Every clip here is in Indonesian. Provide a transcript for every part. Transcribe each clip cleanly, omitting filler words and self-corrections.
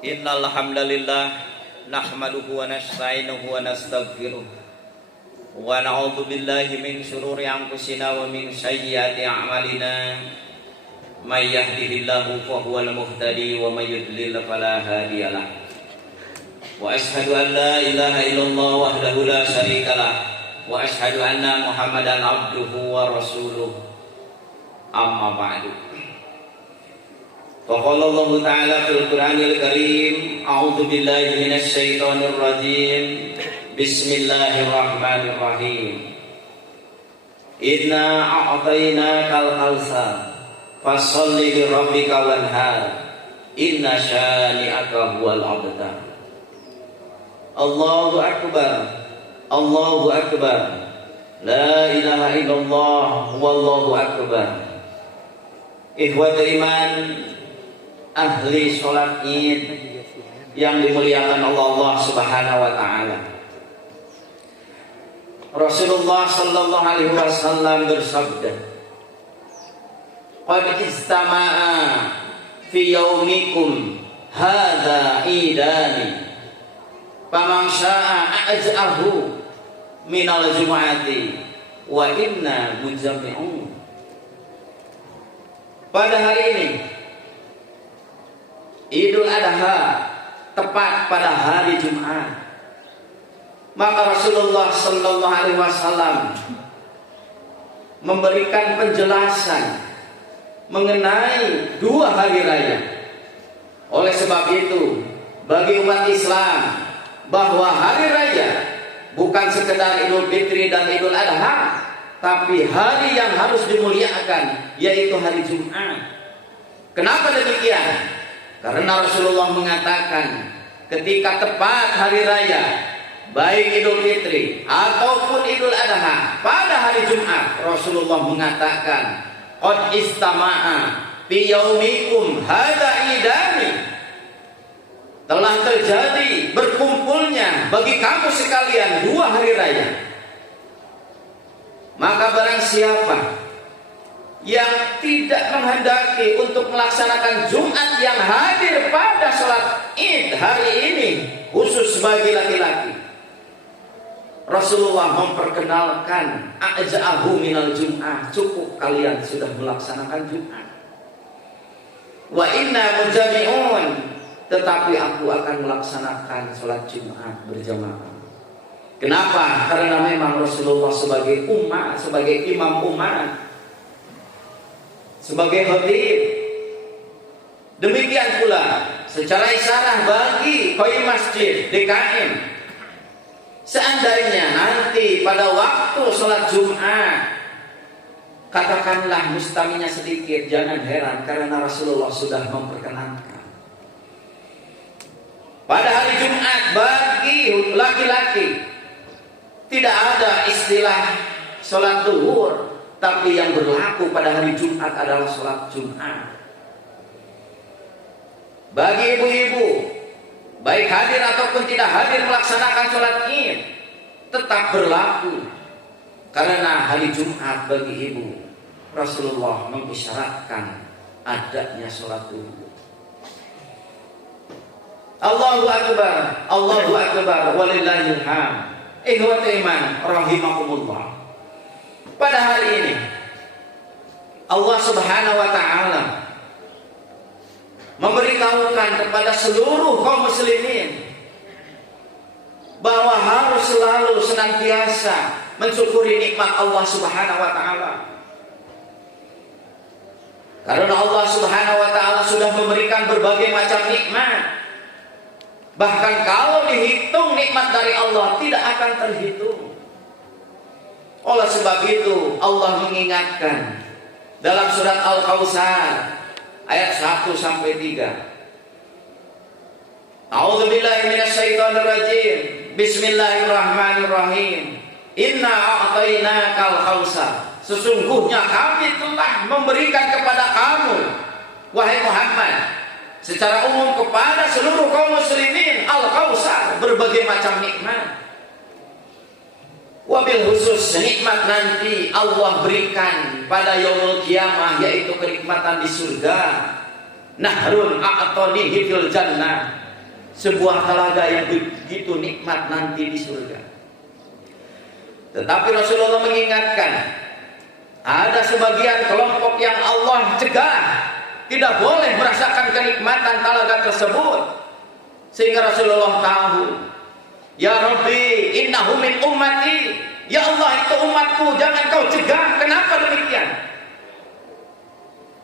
Innal hamdalillah nahmaduhu wa nasta'inuhu wa nastaghfiruh wa na'udzu billahi min shururi anfusina wa min sayyiati a'malina may yahdihillahu fahuwal muhtadi wa may yudlil fala hadiyalah wa ashhadu an la ilaha illallah wahdahu la syarikalah wa ashhadu anna muhammadan abduhu wa rasuluh amma ba'du. Faqala Allah Ta'ala fil Qur'anil Karim, a'udzu billahi minasy syaithanir rajim. Bismillahirrahmanirrahim. Inna a'tainakal kautsar fasholli li rabbika wanhar. Inna syani'aka huwal abtar. Allahu akbar. Allahu akbar. La ilaha illallah wallahu akbar. Ikhwatul iman, ahli sholat id yang dimuliakan Allah Subhanahu wa ta'ala. Rasulullah sallallahu alaihi wasallam bersabda, qad istama'a fi yaumikum hadza idani faman syaa'a aj'ahu minal jumu'ati wa inna mujammi'un. Pada hari ini Idul Adha tepat pada hari Jumat, maka Rasulullah sallallahu alaihi wasallam memberikan penjelasan mengenai dua hari raya. Oleh sebab itu, bagi umat Islam bahwa hari raya bukan sekedar Idul Fitri dan Idul Adha, tapi hari yang harus dimuliakan, yaitu hari Jumat. Kenapa demikian? Karena Rasulullah mengatakan ketika tepat hari raya, baik Idul Fitri ataupun Idul Adha pada hari Jumat, Rasulullah mengatakan qad istama'a fi yaumikum hadza idani, telah terjadi berkumpulnya bagi kamu sekalian dua hari raya. Maka barang siapa yang tidak menghendaki untuk melaksanakan Jumat yang hadir pada sholat id hari ini, khusus bagi laki-laki, Rasulullah memperkenalkan a'ja'ahu minal Jum'ah, cukup kalian sudah melaksanakan Jumat. Wa inna mujami'un, tetapi aku akan melaksanakan sholat Jumat berjamaah. Kenapa? Karena memang Rasulullah sebagai umat, sebagai imam umat, sebagai khatib, demikian pula secara isyarah bagi koi masjid DKM, seandainya nanti pada waktu sholat Jumat katakanlah mustaminya sedikit, jangan heran karena Rasulullah sudah memperkenankan pada hari Jumat bagi laki-laki tidak ada istilah sholat zuhur, tapi yang berlaku pada hari Jumat adalah sholat Jumat. Bagi ibu-ibu, baik hadir ataupun tidak hadir melaksanakan sholat id, tetap berlaku. Karena hari Jumat bagi ibu, Rasulullah mengisyaratkan adanya sholat zuhur. Allahu akbar, Allahu akbar, walillahil hamd. Ikhwatul iman rahimakumullah. Pada hari ini Allah Subhanahu wa ta'ala memberitahukan kepada seluruh kaum muslimin bahwa harus selalu senantiasa mensyukuri nikmat Allah Subhanahu wa ta'ala. Karena Allah Subhanahu wa ta'ala sudah memberikan berbagai macam nikmat. Bahkan kalau dihitung nikmat dari Allah tidak akan terhitung. Oleh sebab itu Allah mengingatkan dalam surat Al-Kautsar ayat 1 sampai 3. A'udzubillahi minasyaitonir rajim. Bismillahirrahmanirrahim. Inna a'tainakal kautsar. Sesungguhnya kami telah memberikan kepada kamu, wahai Muhammad, secara umum kepada seluruh kaum muslimin, Al-Kautsar, berbagai macam nikmat. Wabil khusus nikmat nanti Allah berikan pada yaumul qiyamah, yaitu kenikmatan di surga. Nahrun a'tanihi fil jannah, sebuah telaga yang begitu nikmat nanti di surga. Tetapi Rasulullah mengingatkan, ada sebagian kelompok yang Allah cegah tidak boleh merasakan kenikmatan telaga tersebut, sehingga Rasulullah tahu, ya Rabbi innahu min ummati, ya Allah itu umatku, jangan kau cegah. Kenapa demikian?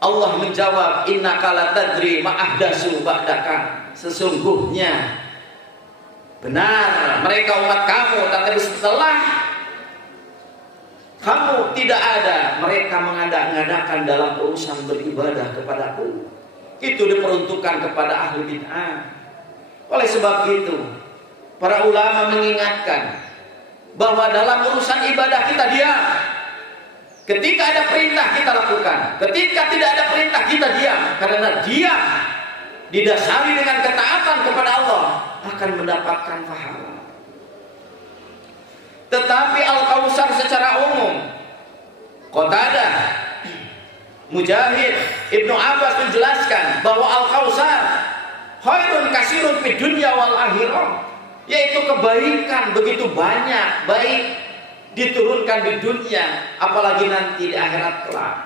Allah menjawab, innaka la tadri ma ahdatsu ba'daka, sesungguhnya benar mereka umat kamu, tetapi setelah kamu tidak ada, mereka mengada-ngadakan dalam urusan beribadah kepadaku. Itu diperuntukkan kepada ahli bid'ah. Oleh sebab itu, para ulama mengingatkan bahwa dalam urusan ibadah kita diam. Ketika ada perintah kita lakukan, ketika tidak ada perintah kita diam. Karena diam didasari dengan ketaatan kepada Allah akan mendapatkan pahala. Tetapi Al-Kautsar secara umum, Qatadah, Mujahid, Ibnu Abbas menjelaskan bahwa Al-Kautsar khairun kasirun fid dunya wal akhirah, yaitu kebaikan begitu banyak, baik diturunkan di dunia apalagi nanti di akhirat kelak.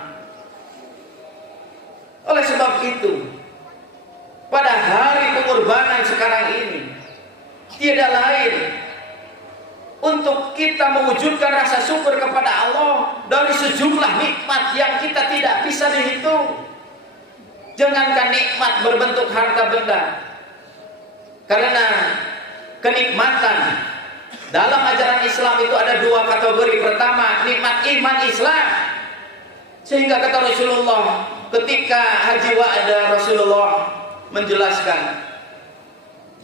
Oleh sebab itu, pada hari pengorbanan sekarang ini tiada lain untuk kita mewujudkan rasa syukur kepada Allah dari sejumlah nikmat yang kita tidak bisa dihitung. Jangankan nikmat berbentuk harta benda, karena kenikmatan dalam ajaran Islam itu ada dua kategori. Pertama, nikmat iman Islam, sehingga kata Rasulullah ketika haji wa'ada, Rasulullah menjelaskan,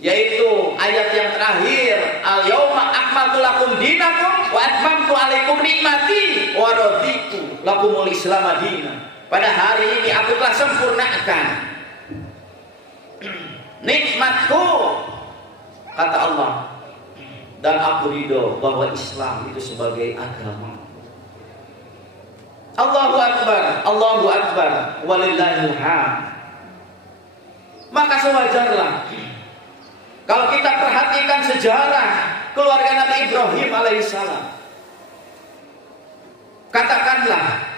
yaitu ayat yang terakhir, al-yauma akmaltu lakum dinakum wa atmamtu alaikum nikmati wa raditu lakumul islam madina. Pada hari ini aku telah sempurnakan nikmatku, kata Allah, dan aku ridho bahwa Islam itu sebagai agama. Allahu Akbar, Allahu Akbar, walillahil hamd. Maka sewajarlah kalau kita perhatikan sejarah keluarga Nabi Ibrahim alaihissalam. Katakanlah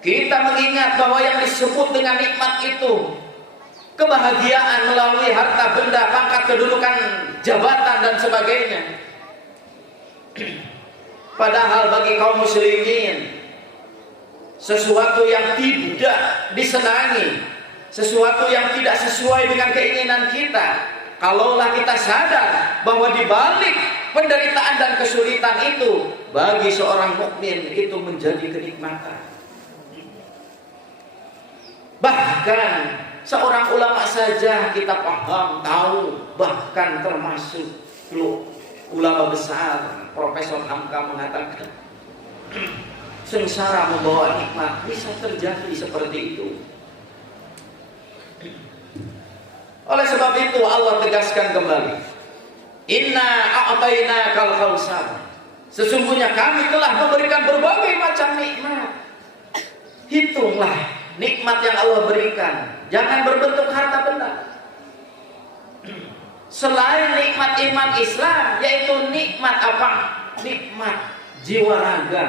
kita mengingat bahwa yang disebut dengan nikmat itu kebahagiaan melalui harta benda, pangkat, kedudukan, jabatan dan sebagainya. Padahal bagi kaum muslimin sesuatu yang tidak disenangi, sesuatu yang tidak sesuai dengan keinginan kita, kalaulah kita sadar bahwa di balik penderitaan dan kesulitan itu bagi seorang mukmin itu menjadi kenikmatan. Bahkan seorang ulama saja kita paham, tahu, bahkan termasuk ulama besar Profesor Hamka mengatakan sengsara membawa nikmat, bisa terjadi seperti itu. Oleh sebab itu Allah tegaskan kembali, inna a'tainakal kautsar, sesungguhnya kami telah memberikan berbagai macam nikmat. Hitunglah nikmat yang Allah berikan, jangan berbentuk harta benda. Selain nikmat iman Islam, yaitu nikmat apa? Nikmat jiwa raga,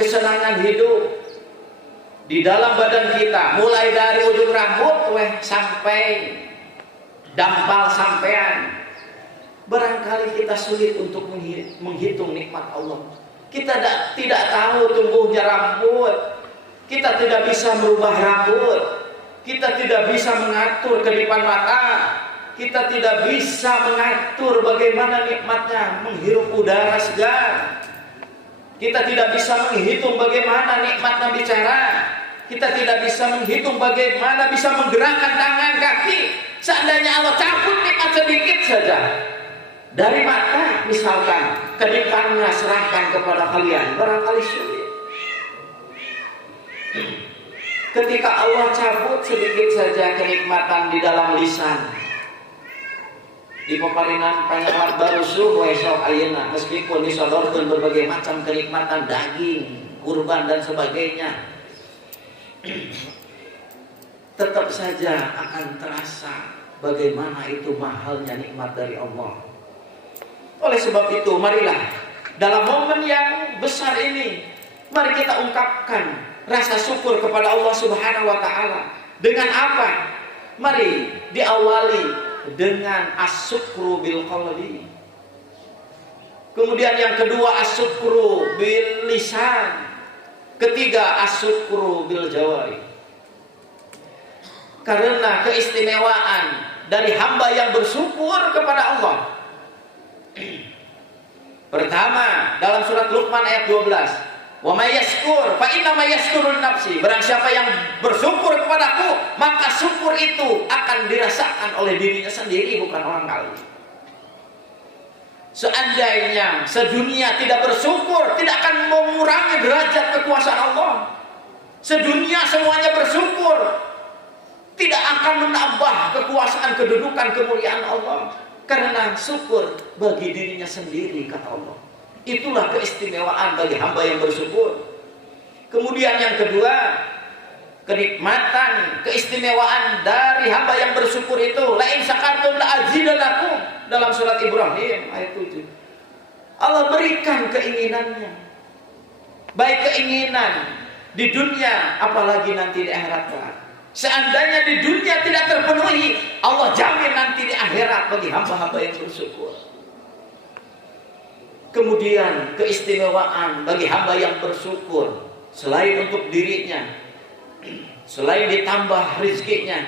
kesenangan hidup di dalam badan kita, mulai dari ujung rambut sampai dampal sampean. Barangkali kita sulit untuk menghitung nikmat Allah. Kita tidak tahu tumbuhnya rambut, kita tidak bisa merubah rambut, kita tidak bisa mengatur kedipan mata, kita tidak bisa mengatur bagaimana nikmatnya menghirup udara segar, kita tidak bisa menghitung bagaimana nikmatnya bicara, kita tidak bisa menghitung bagaimana bisa menggerakkan tangan kaki. Seandainya Allah cabut nikmat sedikit saja dari mata, misalkan kedipannya serahkan kepada kalian, barangkali sulit. Ketika Allah cabut sedikit saja kenikmatan di dalam lisan, di peparinan panjang baru suh esok ayeuna, meskipun disodorkan berbagai macam kenikmatan daging, kurban dan sebagainya, tetap saja akan terasa bagaimana itu mahalnya nikmat dari Allah. Oleh sebab itu, marilah dalam momen yang besar ini, mari kita ungkapkan rasa syukur kepada Allah Subhanahu wa taala. Dengan apa? Mari diawali dengan asyukru bil qalbi. Kemudian yang kedua asyukru bil lisan. Ketiga asyukru bil jawari. Karena keistimewaan dari hamba yang bersyukur kepada Allah. Pertama, dalam surat Luqman ayat 12, wa may yashkur fa inna ma yashkuru nafsi. Barang siapa yang bersyukur kepadaku, maka syukur itu akan dirasakan oleh dirinya sendiri, bukan orang lain. Seandainya sedunia tidak bersyukur, tidak akan mengurangi derajat kekuasaan Allah. Sedunia semuanya bersyukur, tidak akan menambah kekuasaan, kedudukan, kemuliaan Allah. Karena syukur bagi dirinya sendiri, kata Allah. Itulah keistimewaan bagi hamba yang bersyukur. Kemudian yang kedua, kenikmatan, keistimewaan dari hamba yang bersyukur itu, la in syakartum la azidannakum, dalam surat Ibrahim ayat 7. Allah berikan keinginannya, baik keinginan di dunia apalagi nanti di akhirat. Seandainya di dunia tidak terpenuhi, Allah jamin nanti di akhirat bagi hamba-hamba yang bersyukur. Kemudian keistimewaan bagi hamba yang bersyukur, selain untuk dirinya, selain ditambah rezekinya,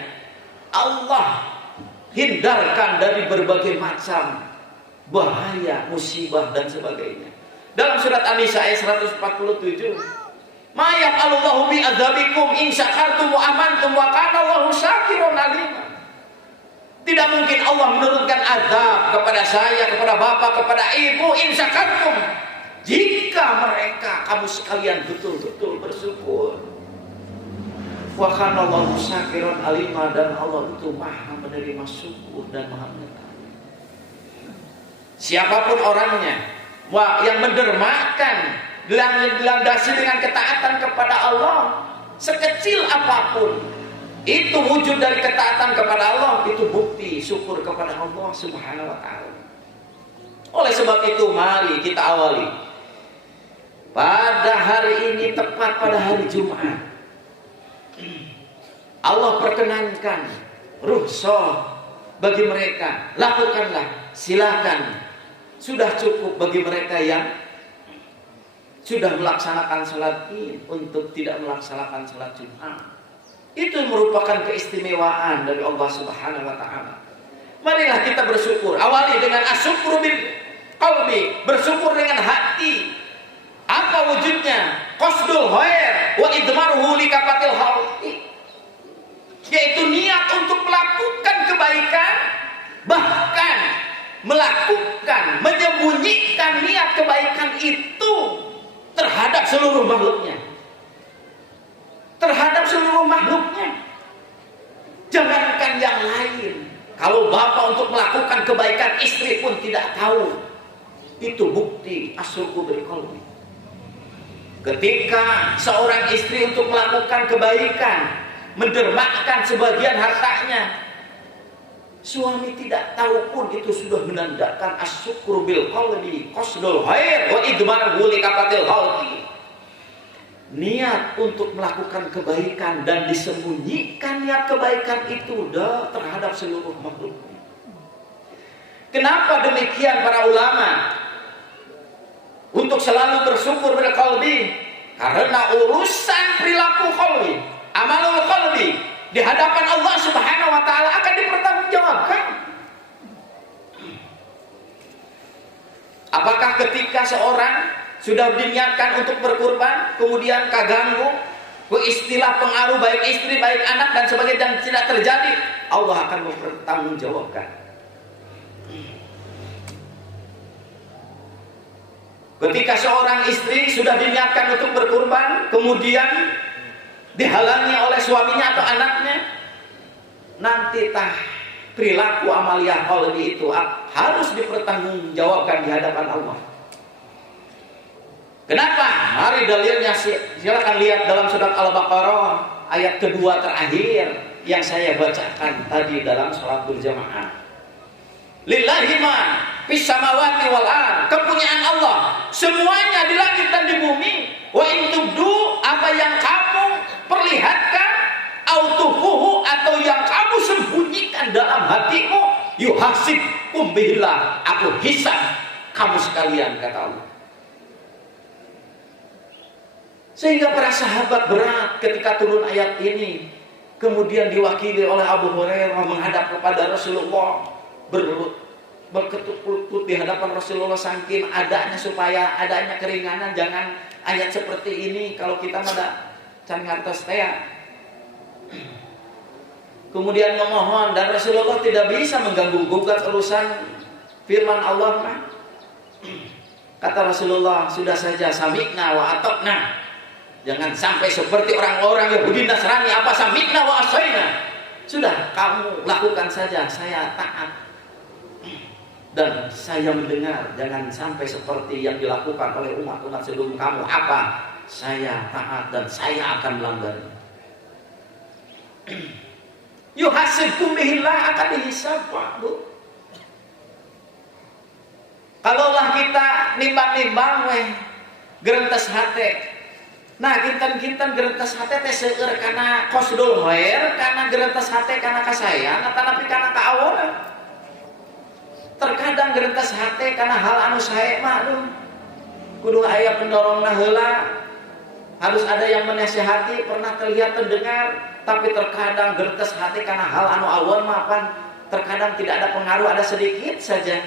Allah hindarkan dari berbagai macam bahaya, musibah dan sebagainya. Dalam surat An-Nisa ayat 147, ma yaf'alullahu bi adzabikum in syakartum wa amantum wa kana Allahu syakirun alim. Tidak mungkin Allah menurunkan azab kepada saya, kepada bapak, kepada ibu, in syakartum, jika mereka, kamu sekalian betul-betul bersyukur. Wa kana Allahu syakirun alim, dan Allah itu maha menerima syukur dan maha mengetahui. Siapapun orangnya yang mendermakan, dilandasi dengan ketaatan kepada Allah, sekecil apapun itu wujud dari ketaatan kepada Allah, itu bukti syukur kepada Allah Subhanahu wa taala. Oleh sebab itu, mari kita awali pada hari ini, tepat pada hari Jumat. Allah perkenankan rukhsah bagi mereka, lakukanlah, silakan. Sudah cukup bagi mereka yang sudah melaksanakan salat Id untuk tidak melaksanakan salat Jumat. Itu merupakan keistimewaan dari Allah Subhanahu wa taala. Marilah kita bersyukur. Awali dengan asyukru bil qalbi, bersyukur dengan hati. Apa wujudnya? Qasdul khair wa idmaruhu li kafatil khalqi. Yaitu niat untuk melakukan kebaikan, bahkan melakukan, menyembunyikan niat kebaikan itu terhadap seluruh makhluknya. Terhadap seluruh makhluknya. Jangankan yang lain. Kalau bapak untuk melakukan kebaikan, istri pun tidak tahu. Itu bukti asyukru bil qalbi. Ketika seorang istri untuk melakukan kebaikan, mendermakan sebagian hartanya, suami tidak tahu pun, itu sudah menandakan asyukru bil qalbi, qasdul khair wa idmaruhu li kafatil khalqi. Niat untuk melakukan kebaikan dan disembunyikan niat kebaikan itu terhadap seluruh makhluk. Kenapa demikian para ulama? Untuk selalu bersyukur bil qalbi, karena urusan perilaku qalbi, amalul qalbi, di hadapan Allah Subhanahu wa taala akan dipertanggungjawabkan. Apakah ketika seorang sudah diniatkan untuk berkurban, kemudian kaganggu, istilah pengaruh baik istri, baik anak dan sebagainya, dan tidak terjadi, Allah akan mempertanggungjawabkan. Ketika seorang istri sudah diniatkan untuk berkurban, kemudian dihalangi oleh suaminya atau anaknya, nanti perilaku amaliyah qalbi itu harus dipertanggungjawabkan di hadapan Allah. Kenapa? Mari dalilnya silakan lihat dalam surat Al-Baqarah ayat kedua terakhir. yang saya bacakan tadi dalam sholat berjamaah. Lillahi ma fis samawati wal ard, kepunyaan Allah semuanya di langit dan di bumi. Wa in tubdu, apa yang kamu perlihatkan, autufuhu, atau yang kamu sembunyikan dalam hatimu, yuhasibkum billah, aku hisab kamu sekalian, kata Allah. Sehingga para sahabat berat ketika turun ayat ini, kemudian diwakili oleh Abu Hurairah menghadap kepada Rasulullah, berketut-ketut di hadapan Rasulullah, saking adanya, supaya adanya keringanan. Jangan ayat seperti ini kalau kita pada can ngartos teh. Kemudian memohon, dan Rasulullah tidak bisa mengganggu gugat urusan firman Allah. Kata Rasulullah, sudah saja, sami'na wa ata'na. Jangan sampai seperti orang-orang Yahudi Nasrani, apa sami'na wa asaina. Sudah, kamu lakukan saja, saya taat dan saya mendengar. Jangan sampai seperti yang dilakukan oleh umat-umat sebelum kamu, apa saya taat dan saya akan melanggar. Yuhasibkum bihillah, akan dihisab, Pak, Bu. Kalaulah kita nimbang-nimbang gerentes hate. Nah, kinten-kinten gerentes hate teh seueur kana qasdul khair, kana gerentes hate kana kasayang, atanapi kana kaawonan. Terkadang gerentes hate kana hal anu sae mah kudu aya pendorongna heula. Harus ada yang menasihati, pernah terlihat terdengar, tapi terkadang gerentes hate kana hal anu awon mah terkadang tidak ada pengaruh, ada sedikit saja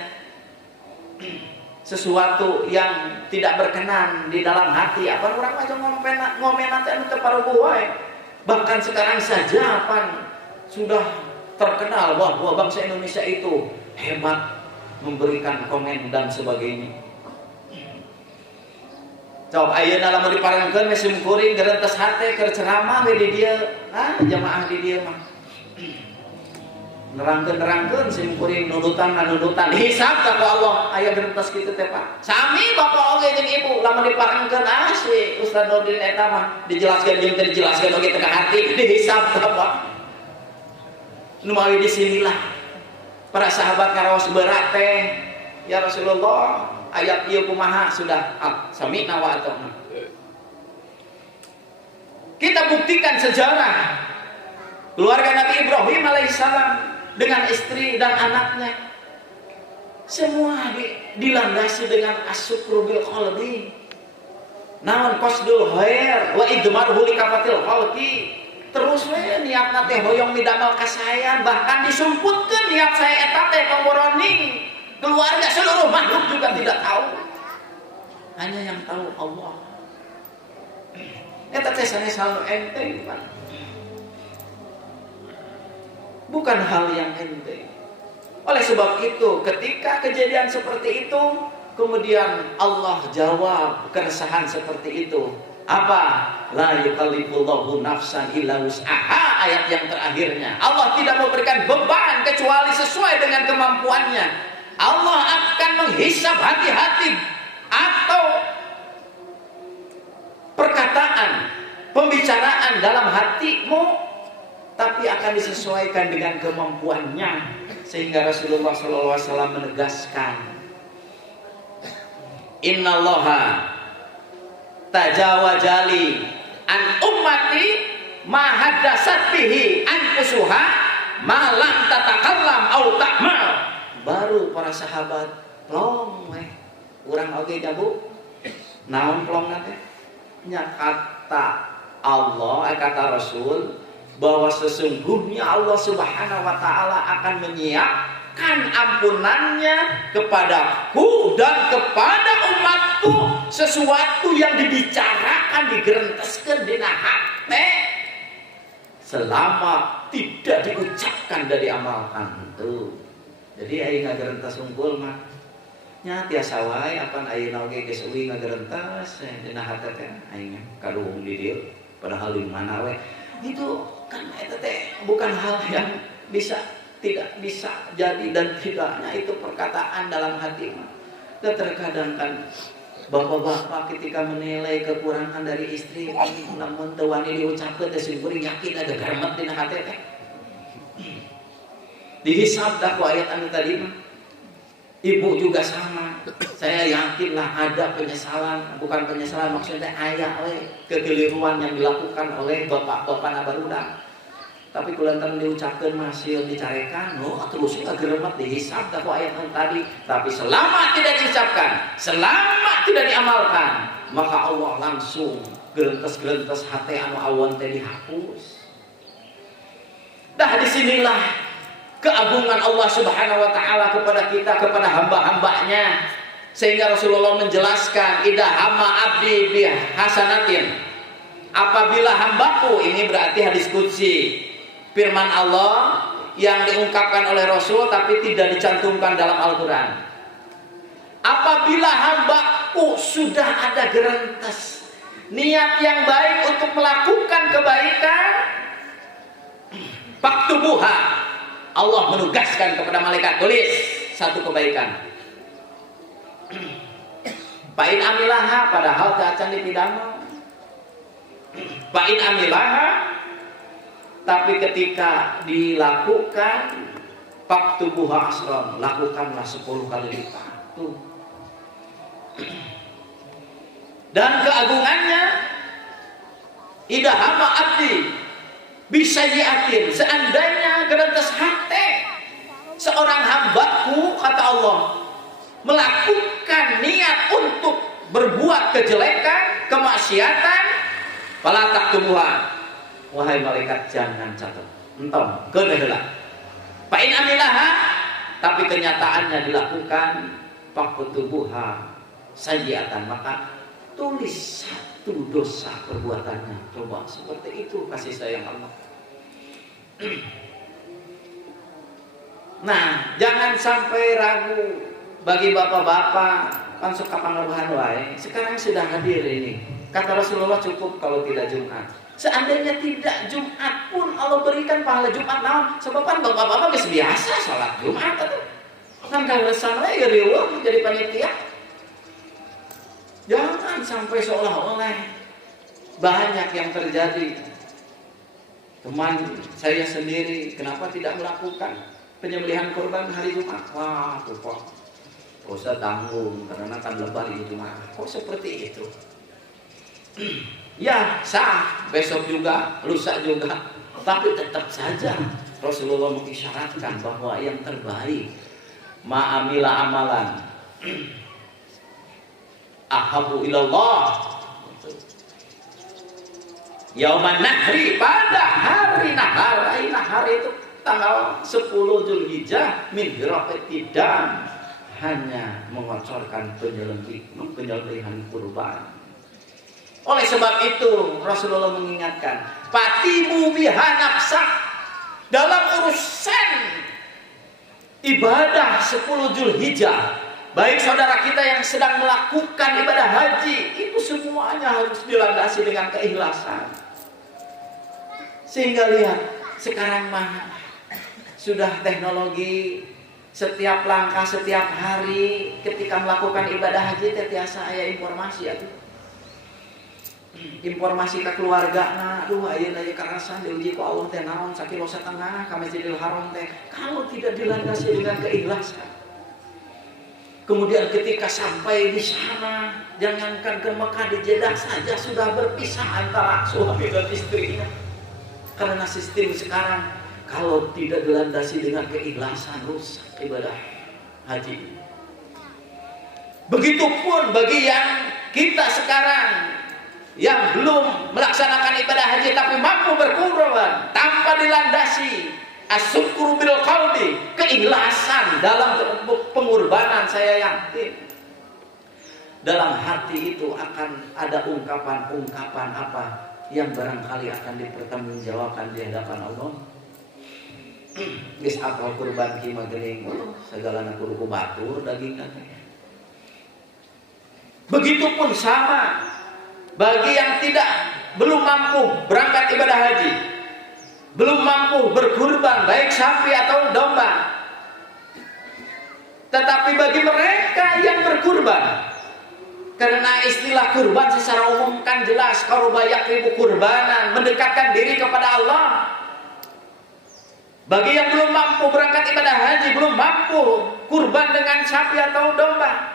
sesuatu yang tidak berkenan di dalam hati. Apa orang aja ngomen nanti anu teu paruguh wae. Bahkan sekarang saja sudah terkenal bahwa bangsa Indonesia itu hebat memberikan komen dan sebagainya. Cok ayeuna lamun diparengkeun we simkuring gerentes hate keur ceramah we di dieu, jamaah di dieu mah. Nerangkeun simkuring nudutan hisab ka Allah aya gerentes kitu teh Pak. Sami bapak oge jeung ibu lamun diparengkeun si Ustaz Nurdin eta mah dijelaskeun jeung teu dijelaskeun oge teu ka hati, dihisab ka Pak. Nu mawi di sinilah para sahabat ngaraos berat teh, ya Rasulullah, ayat ieu kumaha? Sudah sami'na wa ata'na. Kita buktikan sejarah keluarga Nabi Ibrahim alaihissalam dengan istri dan anaknya, semua dilandasi dengan asyukru bil qalbi, naon qasdul khair wa idmaruhu li kafatil khalqi. Terus niatna teh hoyong midamel kasayan, bahkan disumputkeun niat saya eta teh pangoroning. Keluarga seluruh makhluk juga tidak tahu, hanya yang tahu Allah. Eta teh sanes hal enteng, Pak. Bukan hal yang enteng. Oleh sebab itu, ketika kejadian seperti itu, kemudian Allah jawab keresahan seperti itu. Apa? La yukallifullahu nafsan illa wus'aha, ayat yang terakhirnya. Allah tidak memberikan beban kecuali sesuai dengan kemampuannya. Allah akan menghisab hati-hati atau perkataan, pembicaraan dalam hatimu, tapi akan disesuaikan dengan kemampuannya. Sehingga Rasulullah SAW menegaskan, innallaha tajawajali an ummati ma haddasat bihi anfusuha ma lam tatakallam au ta'mal. Baru para sahabat plong urang oge jabu naon plong teh nya kata Allah, kata Rasul, bahwa sesungguhnya Allah Subhanahu wa taala akan menyiapkan ampunannya kepadaku dan kepada umatku sesuatu yang dibicarakan, digerenteskeun dina hate selama tidak diucapkan dan diamalkan. Tuh. Jadi ayeuna ngagerentes unggul mah nya tiasa wae apan ayeuna oge geus euing ngagerentes dina hate teh aing kaduhung di dieu padahal di mana we. Itu kan eta teh bukan hal yang tidak bisa jadi dan tidaknya itu perkataan dalam hati mah. Terkadang kan bapak-bapak ketika menilai kekurangan dari istri, namun teu wani diucapkeun teh simkuring yakin ada garmet dina hate teh. Dihisab dah ku ayat anu tadi mah. Ibu juga sama. Saya yakinlah ada penyesalan, bukan penyesalan maksudnya aya kekeliruan yang dilakukan oleh bapak-bapak barudak. Tapi kulantan diucapkan masih dicarekan, terus geremet dihisab dah ku ayat anu tadi. Tapi selama tidak diucapkan, selama tidak diamalkan, maka Allah langsung gelentes-gelentes hati anu awan teh dihapus. Dah disinilah keagungan Allah Subhanahu wa taala kepada kita, kepada hamba-hambanya, sehingga Rasulullah menjelaskan idza hamma abdi bi hasanatin, apabila hambaku, ini berarti hadis qudsi, firman Allah yang diungkapkan oleh Rasul tapi tidak dicantumkan dalam Al-Qur'an. Apabila hambaku sudah ada gerentes niat yang baik untuk melakukan kebaikan, faktubuha, Allah menugaskan kepada malaikat, tulis satu kebaikan. Pain amilaha, padahal acan dipidana. Pain amilaha, tapi ketika dilakukan, faktubuha asron, lakukanlah 10 kali lipat. Tuh. Dan keagungannya, idza hamma abdi bisa yakin, seandainya gerentes hati seorang hambaku, kata Allah, melakukan niat untuk berbuat kejelekan, kemaksiatan, fala taktubuha, wahai malaikat jangan catat, entong keuneuh. Fa in amilaha, tapi kenyataannya dilakukan, faktubuha sayyi'atan, maka tulis satu dosa perbuatannya. Coba seperti itu kasih sayang Allah. Nah, jangan sampai ragu bagi bapak-bapak, kan suka pangaruhan wae. Sekarang sudah hadir ini. Kata Rasulullah cukup kalau tidak Jumat. Seandainya tidak Jumat pun Allah berikan pahala Jumat naon? Sebab kan bapak-bapak biasa salat Jumat atuh. Kan kalesan we riweuh jadi panitia. Jangan sampai seolah-olah banyak yang terjadi. Teman saya sendiri, kenapa tidak melakukan penyembelihan kurban hari Jumat? Wah, kok usah tanggung karena kan lebar ini Jumat. Kok seperti itu? Ya sah, besok juga, lusa juga. Tapi tetap saja Rasulullah mengisyaratkan bahwa yang terbaik ma'amila amalan ahabu ilallah yauman nahri, pada hari nahar itu tanggal 10 Zulhijjah min hirafetidam, hanya mengocorkan penyembelihan kurban. Oleh sebab itu Rasulullah mengingatkan, patimu biha nafsak, dalam urusan ibadah 10 Zulhijjah, baik saudara kita yang sedang melakukan ibadah haji, itu semuanya harus dilandasi dengan keikhlasan. Sehingga lihat, sekarang mah sudah teknologi, setiap langkah, setiap hari ketika melakukan ibadah haji tiasa aya informasi atuh. Informasi ke keluarga, aduh ayeuna ieu karasan diuji ku Allah teh naon sakilo satengah ka Masjidil Haram teh. Kalau tidak dilandasi dengan keikhlasan, kemudian ketika sampai di sana, jangankan ke Mekah, di Jeddah saja sudah berpisah antara suami dan istrinya. Karena sistem sekarang kalau tidak dilandasi dengan keikhlasan, rusak ibadah haji. Begitupun bagi yang kita sekarang yang belum melaksanakan ibadah haji tapi mampu berkurban tanpa dilandasi asyukru bil qalbi, keikhlasan dalam pengorbanan, saya yakin dalam hati itu akan ada ungkapan-ungkapan apa yang barangkali akan dipertanggungjawabkan di hadapan Allah. Geus apal kurban ki mah geuning sagalana kudu batur daging teh. Begitupun sama bagi yang belum mampu berangkat ibadah haji, belum mampu berkurban baik sapi atau domba. Tetapi bagi mereka yang berkurban, karena istilah kurban secara umum kan jelas, qaruba yakribu kurbanan, mendekatkan diri kepada Allah. Bagi yang belum mampu berangkat ibadah haji, belum mampu kurban dengan sapi atau domba,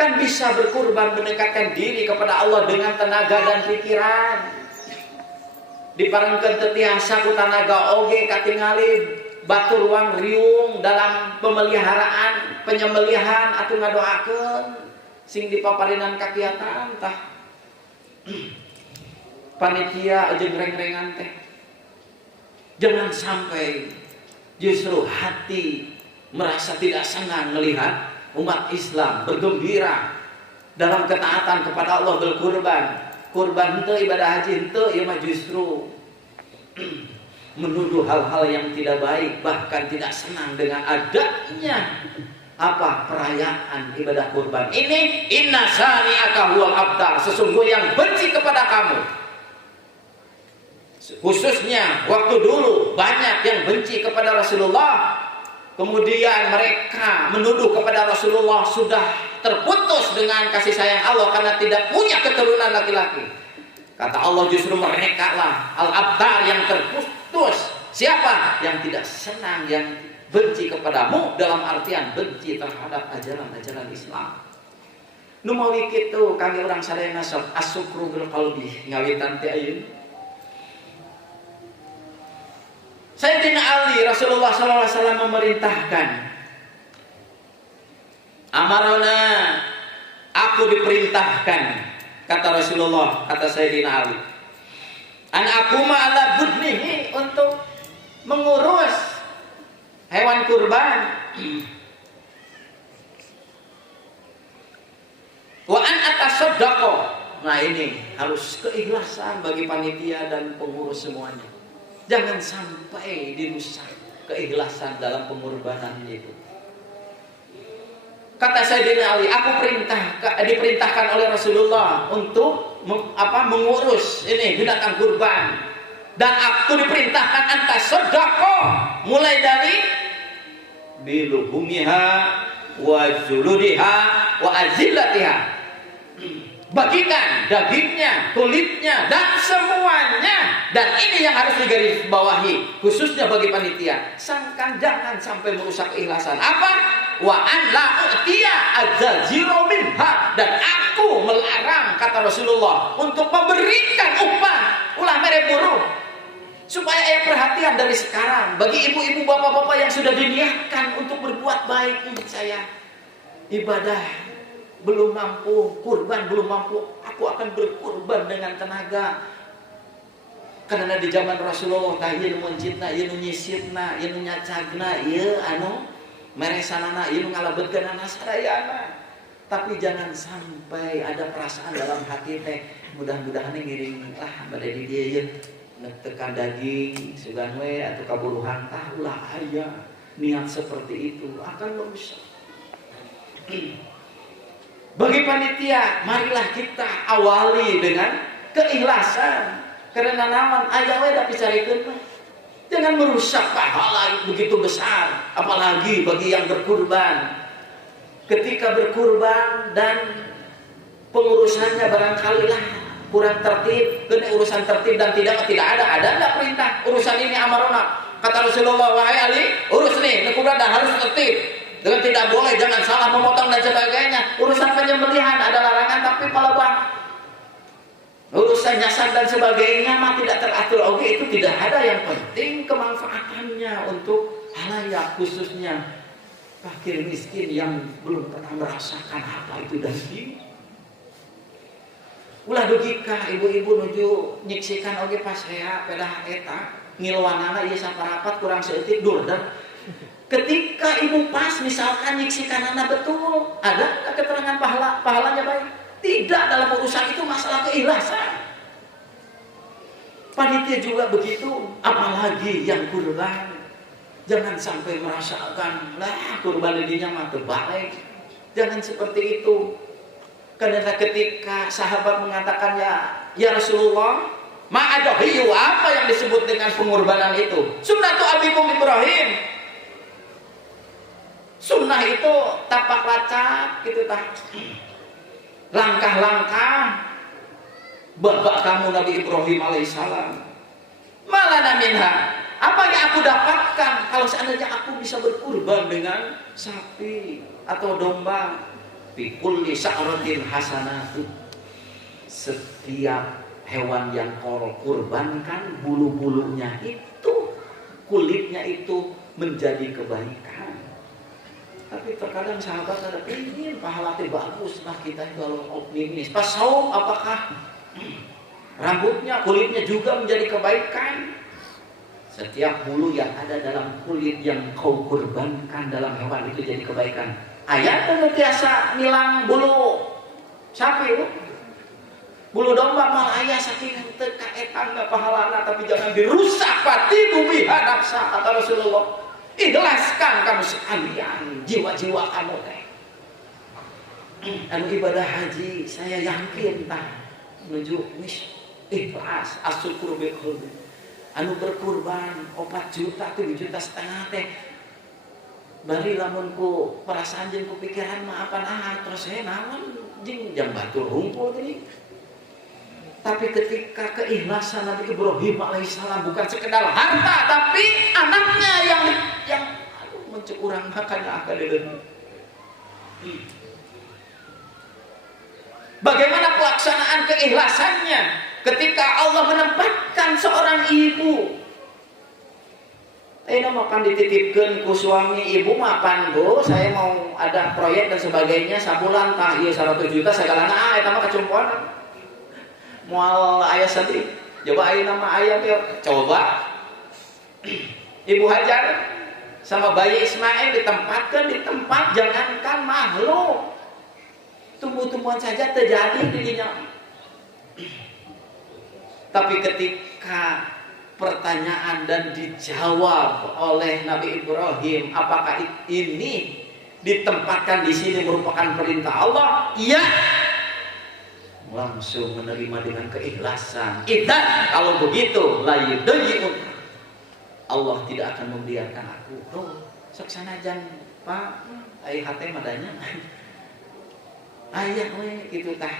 kan bisa berkurban mendekatkan diri kepada Allah dengan tenaga dan pikiran. Diparankeun teu tiasa ku tanaga oge katingali batur ruang riung dalam pemeliharaan, penyembelihan atuh ngadoakeun sing dipaparinan kakiatan tah panitia jeung reng-rengan teh. Jangan sampai justru hati merasa tidak senang melihat umat Islam bergembira dalam ketaatan kepada Allah berkurban. Kurban itu ibadah haji itu ya mah justru menuduh hal-hal yang tidak baik, bahkan tidak senang dengan adanya perayaan ibadah kurban. Ini inna sani'aka huwal abtar, sesungguhnya yang benci kepada kamu. Khususnya waktu dulu banyak yang benci kepada Rasulullah, kemudian mereka menuduh kepada Rasulullah sudah terputus dengan kasih sayang Allah karena tidak punya keturunan laki-laki. Kata Allah justru mereka lah al-abtar yang terputus. Siapa? Yang tidak senang, yang benci kepadamu dalam artian benci terhadap ajaran-ajaran Islam. Nu mawi kitu kami urang sadayana sok asukru bil qalbi ngawitan teh ayeuna. Sayyidina Ali Rasulullah SAW memerintahkan, amarona, aku diperintahkan, kata Rasulullah, kata Sayyidina Ali, an aku ma'ala budnihi, untuk mengurus hewan kurban, wa an atasaddaqo. Nah ini harus keikhlasan bagi panitia dan pengurus semuanya. Jangan sampai dirusak keikhlasan dalam pengorbanan itu. Kata Sayyidina Ali, aku diperintahkan oleh Rasulullah untuk mengurus ini binatang kurban, dan aku diperintahkan antas sedekah mulai dari biluhumiha wa juludiha wa azillatiha. Bagikan dagingnya, kulitnya, dan semuanya. Dan ini yang harus digarisbawahi, khususnya bagi panitia. Sangkan jangan sampai merusak keikhlasan. Apa? Wa an la u'tiya ajaziru minha. Dan aku melarang, kata Rasulullah, untuk memberikan upah ulah mere buruh. Supaya ayah perhatian dari sekarang bagi ibu-ibu, bapak-bapak yang sudah diniatkan untuk berbuat baik. Saya ibadah belum mampu, kurban belum mampu, aku akan berkurban dengan tenaga. Karena di zaman Rasulullah ieu nu mencitna, ieu nu nyisitna, ieu nu nyacagna, ieu anu meresanana, ieu nu ngalebetkeun sadayana. Tapi jangan sampai ada perasaan dalam hati teh, mudah-mudahan ngiring bade di dieu ye tekan daging sugan we atuh kabuluhan tah ulah aya niat seperti itu akan merusak. Bagi panitia, marilah kita awali dengan keikhlasan. Karena naon aya we da picarikeun. Jangan merusak pahala begitu besar, apalagi bagi yang berkurban. Ketika berkurban dan pengurusannya barangkali lah kurang tertib, kena urusan tertib dan tidak ada enggak perintah urusan ini amarona. Kata Rasulullah, wahai Ali, urus nih kurban dan harus tertib. Dengan tidak boleh, jangan salah memotong dan sebagainya. Urusan penyembelihan ada larangan, tapi kalau urusan nyasar dan sebagainya mah tidak teratur. Oke, itu tidak ada. Yang penting kemanfaatannya untuk halayak, khususnya fakir miskin yang belum pernah merasakan apa itu daging. Ulah dugika ibu-ibu nuju nyiksikan oge pas hea pedah eta ngilwanana ieu saparapat kurang seutik durdan. Ketika ibu pas misalkan nyiksikan anak betul, ada keterangan pahalanya baik? Tidak, dalam urusan itu masalah keikhlasan. Panitia juga begitu, apalagi yang kurban. Jangan sampai merasakan lah kurban dirinya mah terbalik. Jangan seperti itu. Karena ketika sahabat mengatakan ya Rasulullah, ma'adahiyu, apa yang disebut dengan pengorbanan itu? Sunnatu abikum Ibrahim. Sunnah itu tapak lacak gitu tah. Langkah-langkah bapak kamu Nabi Ibrahim alaihissalam. Malana minha, Apa yang aku dapatkan kalau seandainya aku bisa berkurban dengan sapi atau domba? Fi kulli sa'ratin hasanatu. Setiap hewan yang kau kurbankan, bulu-bulunya itu, kulitnya itu menjadi kebaikan. Tapi terkadang sahabat ada ingin pahala bagus, nah kita kalau optimis. Pas saum apakah rambutnya, kulitnya juga menjadi kebaikan? Setiap bulu yang ada dalam kulit yang kau kurbankan dalam hewan itu jadi kebaikan. Ayat itu biasa nilang bulu sapi, bulu domba mal ayah saking teka etangga pahalana, tapi jangan dirusak pati bumi nafsa, kata Rasulullah. Ikhlaskan kamu sekalian jiwa-jiwa kamu teh. Anu ibadah haji saya yakin tah menuju wis ikhlas asyukur bi qalbi. Anu berkurban 4 juta 7 juta setengah teh bari lamun ku perasaan jeung ku pikiran mah apa terus saya naon jeung jang batur hungkul teh. Tapi ketika keikhlasan Nabi Ibrahim alaihissalam bukan sekedar harta, tapi anaknya yang mencek urang makan akan deden. Bagaimana pelaksanaan keikhlasannya ketika Allah menempatkan seorang ibu? Makan dititipkan ku suami, ibu mapan bu, saya mau ada proyek dan sebagainya sabulan tah ieu 100 juta sagalana eta mah kacumpuan. Mual ayah sendiri, coba ayah nama ayah coba Ibu Hajar sama bayi Ismail ditempatkan di tempat jangankan makhluk, tumbuh-tumbuhan saja terjadi di dunia. Tapi ketika pertanyaan dan dijawab oleh Nabi Ibrahim, apakah ini ditempatkan di sini merupakan perintah Allah? Iya. Langsung menerima dengan keikhlasan. Idan kalau begitu la yudayyi'un. Allah tidak akan membiarkan aku. Saksana jan Pak, ai hate madanya. Aya we kitu tah.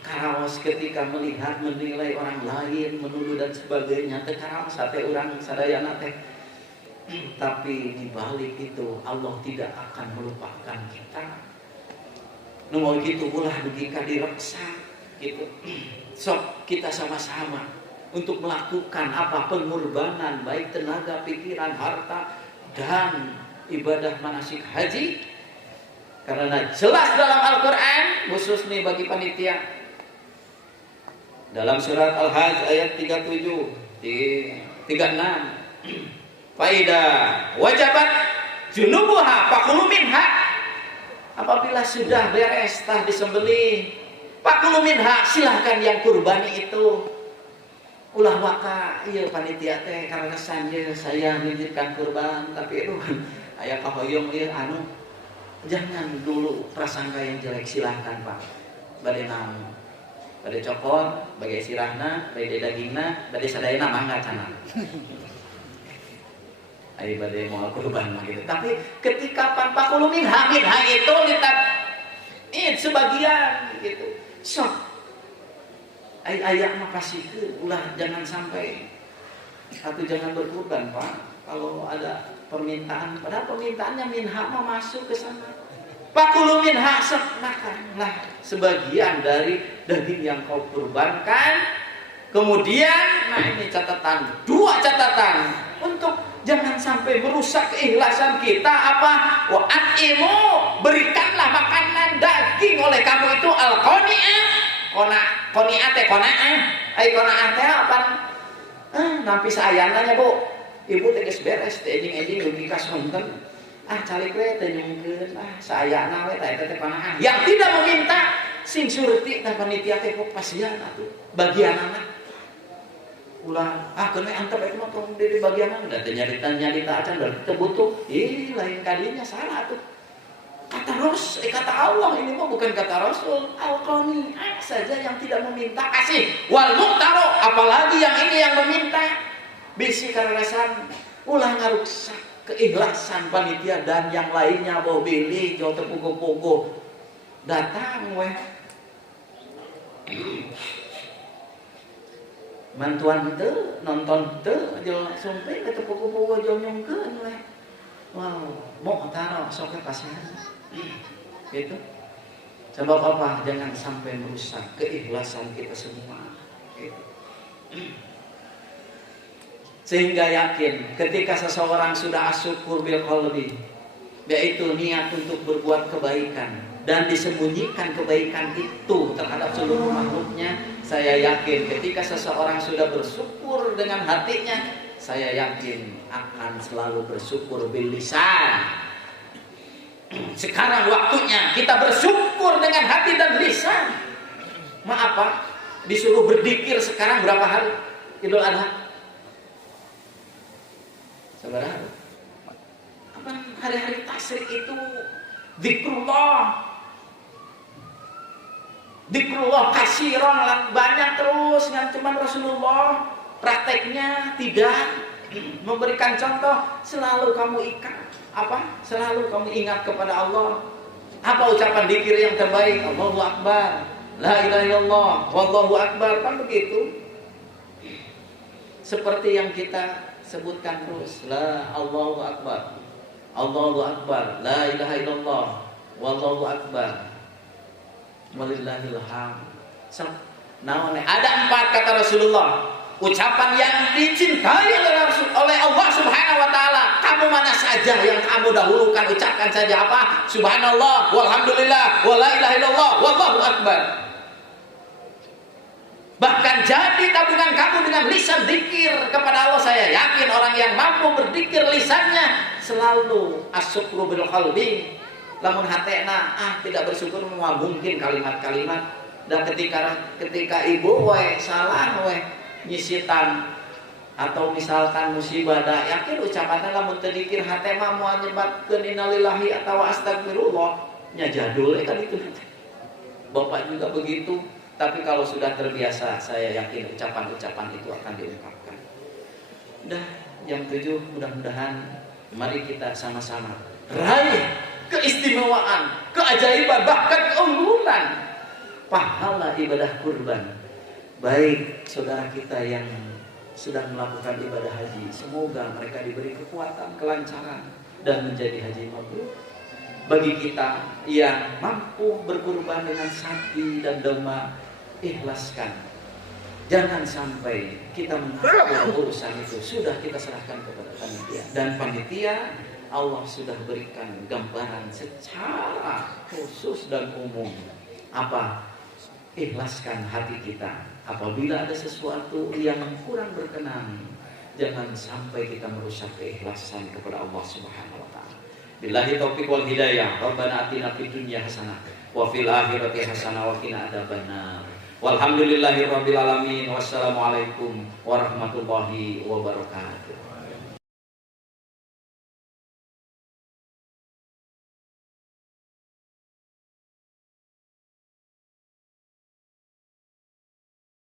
Karaos ketika melihat menilai orang lain, menuduh dan sebagainya teh karaos teh urang sadayana teh. Tapi di balik itu Allah tidak akan melupakan kita. Nu mau kitu ulah dugi ka direksa. Gitu. Sok kita sama-sama untuk melakukan apa pengorbanan baik tenaga, pikiran, harta dan ibadah manasik haji. Karena jelas dalam Al-Qur'an khusus nih bagi panitia. Dalam surat Al-Hajj ayat 37 di 36. Faida wajabat junubuha fakulu minha. Apabila sudah beres tah disembelih Pakulu minha, silahkan yang kurbani itu. Ulah waka, iya panitia teh karena sanja saya nitipkan kurban, tapi itu aya kahoyong ieu anu jangan dulu prasangka yang jelek, silahkan Pak. Bade naon? Bade cokot, bade sirahna, bade dagingna, bade sadayana mangga cenah. Ai bade moal kurban mah gitu. Tapi ketika pakulu minha itu lihat sebagian gitu. So, ayah mah kasihkeun ulah jangan sampai atau jangan berkurban Pak. Kalau ada permintaan, padahal permintaannya minha mah masuk ke sana. Pakulu minha makanlah sebagian dari daging yang kau kurbankan. Kemudian, nah ini catatan, 2 catatan untuk jangan sampai merusak keikhlasan kita apa? Wa at'imu, berikanlah makanan daging oleh kamu itu al-qani'ah. Qani'ah teh qanaah. Ai qanaah teh apa? Nampi sayananya Bu. Ibu teh geus beres teh enjing-enjing dugi ka sonten. Calik we teh nyungkeun. Sayana we teh qanaah. Yang tidak meminta sing surti teh panitia teh pasian atuh. Bagianana. Ulah kena antep itu mah tong dari bagian mana teh nyarita acan dari teu butuh lain kadinya salah tuh kata Allah ini mah bukan kata Rasul. Al-Qani saja yang tidak meminta kasih wal muqtaro, apalagi yang ini yang meminta bisi karasan ulah ngaruksak keikhlasan panitia dan yang lainnya bawa pilih jauh terpugu-pugu datang weh mantuan teu nonton teu jeung sumping ke tepuk-tepuk jeung nyungkeun we. Wow, mau taro sok kasihan. Gitu. Sebab apa? Jangan sampai merusak keikhlasan kita semua. Gitu. Sehingga yakin ketika seseorang sudah asyukur bil qalbi, yaitu niat untuk berbuat kebaikan dan disembunyikan kebaikan itu terhadap seluruh makhluknya, saya yakin ketika seseorang sudah bersyukur dengan hatinya, saya yakin akan selalu bersyukur bil lisan. Sekarang waktunya kita bersyukur dengan hati dan lisan. Maaf Pak, disuruh berzikir sekarang berapa hari Idul Adha? Saudara, apa hari-hari tasyrik itu zikrullah kasiron, banyak terus, yang cuman Rasulullah prakteknya tidak memberikan contoh. Selalu kamu selalu kamu ingat kepada Allah. Apa ucapan zikir yang terbaik? Allahu Akbar, la ilaha illallah, wallahu akbar, kan begitu. Seperti yang kita sebutkan terus, Allahu Akbar, la ilaha illallah, wallahu akbar, walillahil hamd. Ada 4 kata Rasulullah, ucapan yang dicintai oleh Allah Subhanahu wa taala. Kamu mana saja yang kamu dahulukan, ucapkan saja apa? Subhanallah, walhamdulillah, wala ilaha illallah, wallahu akbar. Bahkan jadi tabungan kamu dengan lisan zikir kepada Allah. Saya yakin orang yang mampu berzikir lisannya selalu asyukru bil qalbi. Lamun hatena tidak bersyukur, mungkin kalimat-kalimat. Dan ketika ibu salah nyisitan atau misalkan musibah, yakin ucapannya lamun teu zikir hate mah moal nyebabkeun innalillahi atau astagfirullah nya jadul kan itu. Bapak juga begitu. Tapi kalau sudah terbiasa, saya yakin ucapan-ucapan itu akan diungkapkan. Udah jam 7, mudah-mudahan mari kita sama-sama raih keistimewaan, keajaiban, bahkan keunggulan pahala ibadah kurban. Baik saudara kita yang sedang melakukan ibadah haji, semoga mereka diberi kekuatan, kelancaran dan menjadi haji mabrur. Bagi kita yang mampu berkurban dengan sapi dan domba, ikhlaskan. Jangan sampai kita mengatur urusan itu, sudah kita serahkan kepada panitia. Dan panitia Allah sudah berikan gambaran secara khusus dan umum. Apa? Ikhlaskan hati kita. Apabila ada sesuatu yang kurang berkenan, jangan sampai kita merusak keikhlasan kepada Allah Subhanahu wa taala. Billahi taufiq wal hidayah. Rabbana atina fid dunya hasanah wa fil akhirati hasanah wa qina adzabannar. Walhamdulillahirabbil alamin. Wassalamualaikum warahmatullahi wabarakatuh.